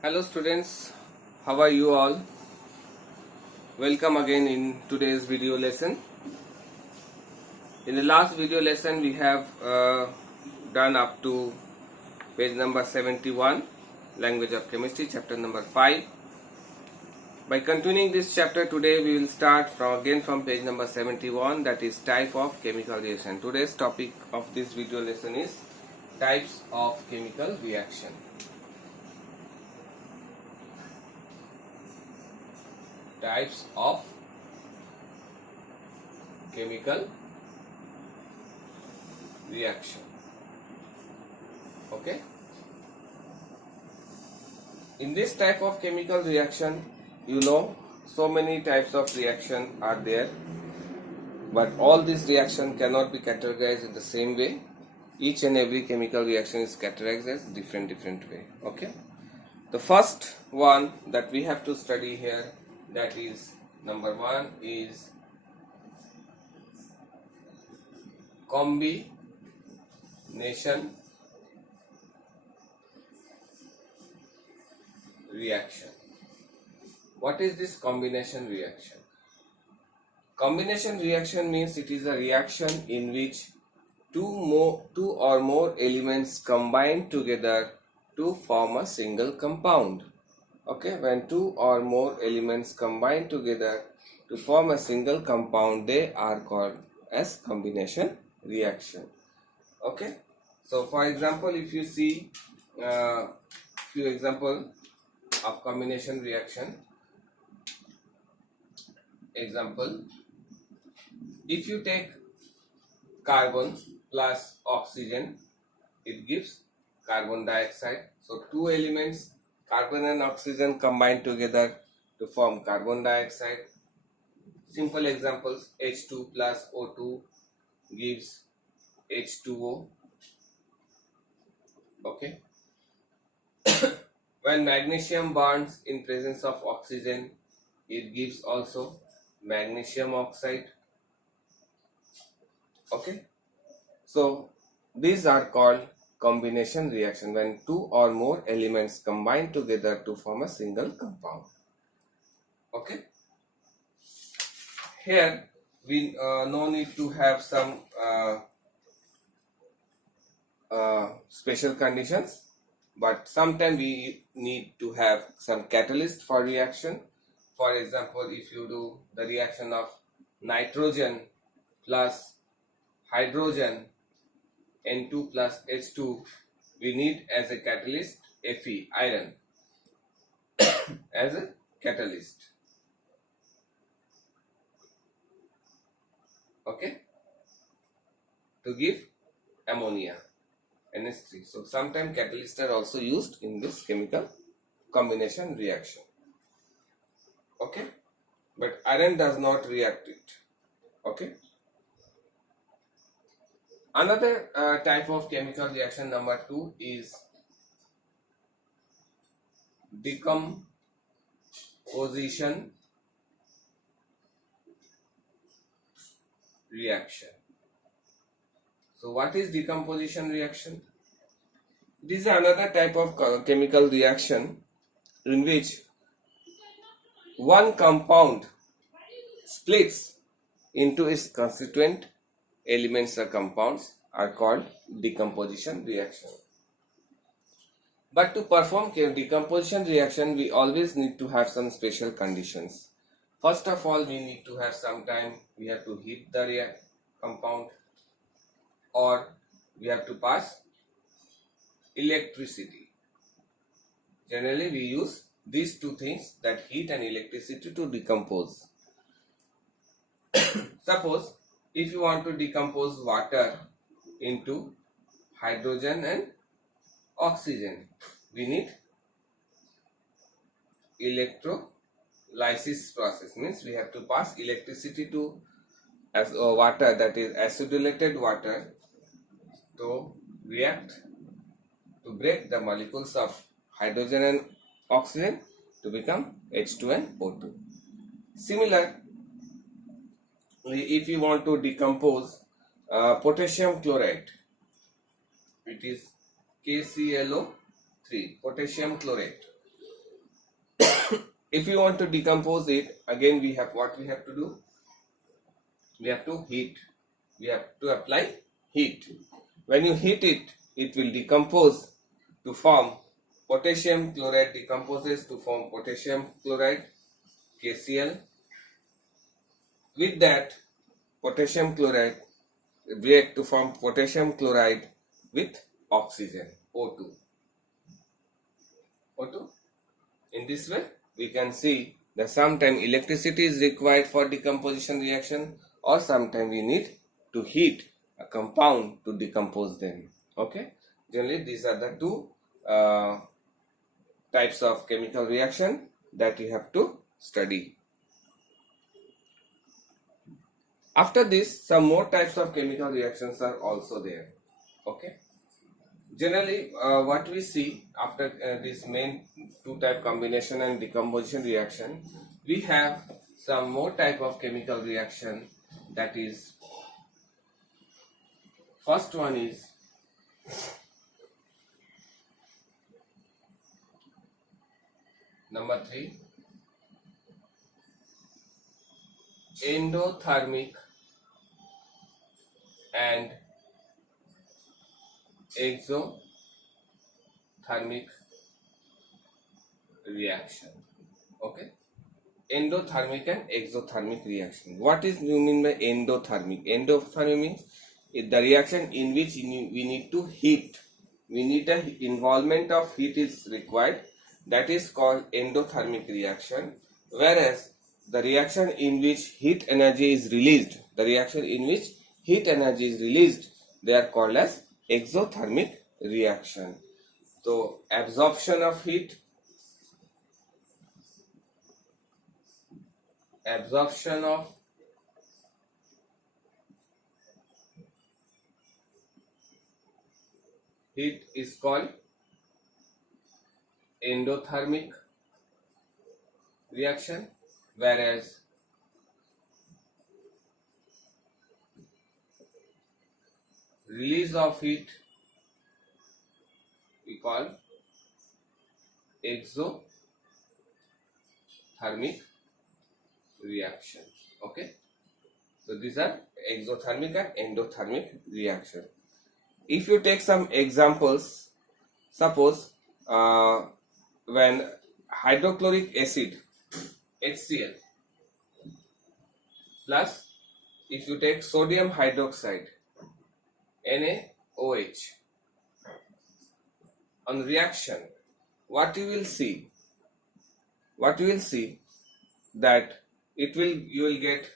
Hello students, how are you all? Welcome again in today's video lesson. In the last video lesson we have done up to page number 71, Language of Chemistry, chapter number 5. By continuing this chapter today we will start from page number 71, that is type of chemical reaction. Today's topic of this video lesson is types of chemical reaction. Types of chemical reaction. Okay, in this type of chemical reaction, so many types of reaction are there, but all these reaction cannot be categorized in the same way. Each and every chemical reaction is categorized as different way. Okay, the first one that we have to study here, that is number 1 is combination reaction. What is this combination reaction? Combination reaction means it is a reaction in which two or more elements combine together to form a single compound. Okay, when two or more elements combine together to form a single compound, they are called as combination reaction. Okay, so for example, if you see few example of combination reaction. Example, if you take carbon plus oxygen, it gives carbon dioxide. So two elements, carbon and oxygen, combine together to form carbon dioxide. Simple examples, H2 plus O2 gives H2O. Okay. When magnesium bonds in presence of oxygen, it gives also magnesium oxide. Okay. So these are called combination reaction, when two or more elements combine together to form a single compound. Okay, here we no need to have some special conditions, but sometimes we need to have some catalyst for reaction. For example, if you do the reaction of nitrogen plus hydrogen, N2 plus H2, we need as a catalyst Fe, iron, as a catalyst. Okay, to give ammonia, NH3. So sometimes catalysts are also used in this chemical combination reaction. Okay, but iron does not react it. Okay, another type of chemical reaction, number 2, is decomposition reaction. So what is decomposition reaction? This is another type of chemical reaction in which one compound splits into its constituent elements or compounds, are called decomposition reaction. But to perform decomposition reaction, we always need to have some special conditions. First of all, we need to have we have to heat the compound, or we have to pass electricity. Generally we use these two things, that heat and electricity, to decompose. Suppose if you want to decompose water into hydrogen and oxygen, we need electrolysis process, means we have to pass electricity to water, that is acidulated water, to react to break the molecules of hydrogen and oxygen to become H2 and O2. Similar, if you want to decompose potassium chloride, it is KClO3, potassium chlorate. If you want to decompose it, again we have what we have to do? We have to heat. We have to apply heat. When you heat it, it will decompose to form potassium chloride, decomposes to form potassium chloride, KCl. With that, potassium chloride react to form potassium chloride with oxygen, O2. O2. In this way, we can see that sometimes electricity is required for decomposition reaction, or sometimes we need to heat a compound to decompose them. Okay. Generally, these are the two types of chemical reaction that you have to study. After this, some more types of chemical reactions are also there. Okay. Generally, what we see after this main two type combination and decomposition reaction, we have some more type of chemical reaction. That is, first one is number 3, endothermic and exothermic reaction. Okay. Endothermic and exothermic reaction. What is you mean by endothermic? Endothermic means the reaction in which we need to heat. We need a involvement of heat is required. That is called endothermic reaction. Whereas the reaction in which heat energy is released, they are called as exothermic reaction. So absorption of heat is called endothermic reaction, whereas release of heat we call exothermic reaction. Okay. So these are exothermic and endothermic reaction. If you take some examples, suppose when hydrochloric acid HCl plus if you take sodium hydroxide NaOH on reaction, what you will see that you will get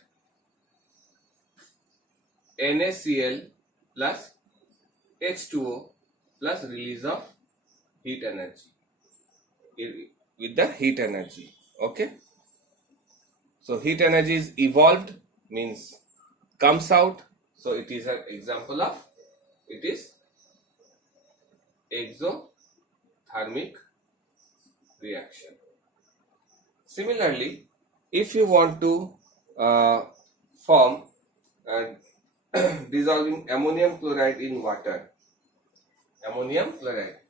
NaCl plus H2O plus release of heat energy with the heat energy. Okay. So heat energy is evolved, means comes out. So it is an example of exothermic reaction. Similarly, if you want to form dissolving ammonium chloride in water, ammonium chloride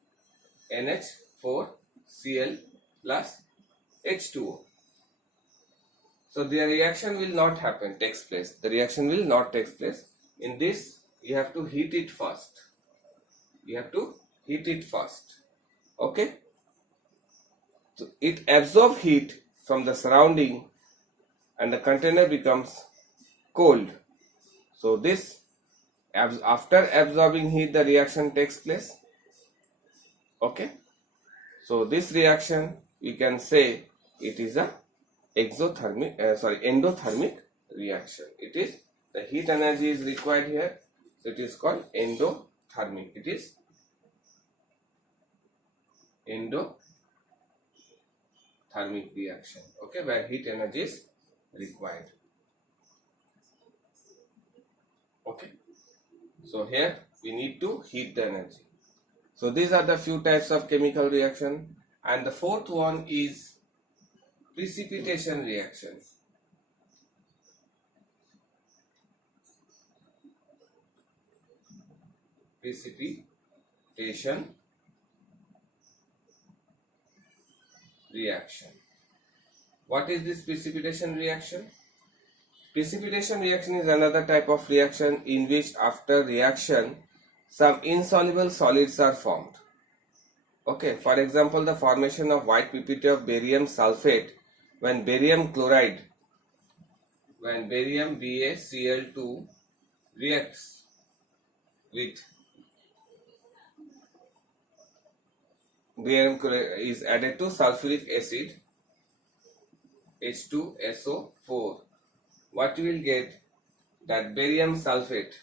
NH4Cl plus H2O. So the reaction will not takes place. The reaction will not take place. In this, you have to heat it first. Okay. So it absorbs heat from the surrounding and the container becomes cold. So this, after absorbing heat, the reaction takes place. Okay. So this reaction, we can say it is a endothermic reaction. It is the heat energy is required here, so it is called endothermic. It is endothermic reaction. Okay, where heat energy is required. Okay, so here we need to heat the energy. So these are the few types of chemical reaction, and the fourth one is precipitation reaction. Precipitation reaction. What is this precipitation reaction? Precipitation reaction is another type of reaction in which after reaction some insoluble solids are formed. Okay, for example, the formation of white PPT of barium sulfate when barium chloride, when barium BaCl2 reacts with barium chloride is added to sulfuric acid H2SO4. What you will get? That barium sulfate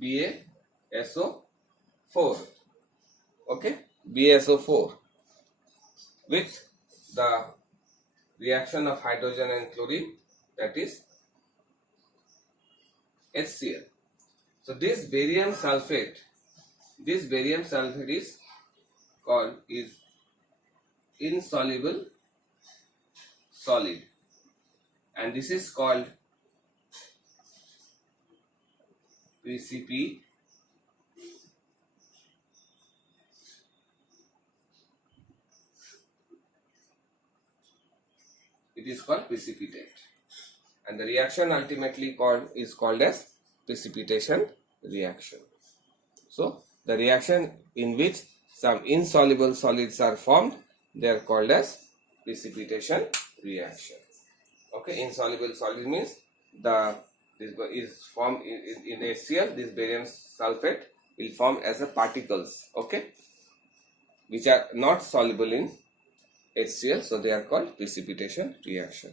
BaSO4. Okay, BaSO4 with the reaction of hydrogen and chlorine, that is HCl. So this barium sulfate is called insoluble solid, and this is called precipitation. It is called precipitate, and the reaction ultimately is called as precipitation reaction. So the reaction in which some insoluble solids are formed, they are called as precipitation reaction. Okay, insoluble solid means this is formed in HCl. This barium sulfate will form as a particles, okay, which are not soluble in HCl, so they are called precipitation reaction.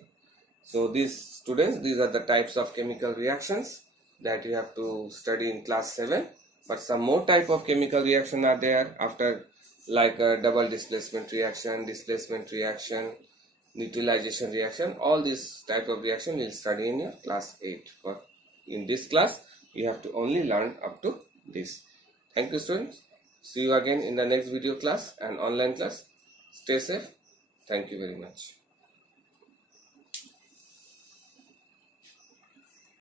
So these students, these are the types of chemical reactions that you have to study in class 7. But some more type of chemical reaction are there after, like a double displacement reaction, neutralization reaction. All these type of reaction you will study in your class 8. But in this class you have to only learn up to this. Thank you, students. See you again in the next video class and online class. Stay safe. Thank you very much.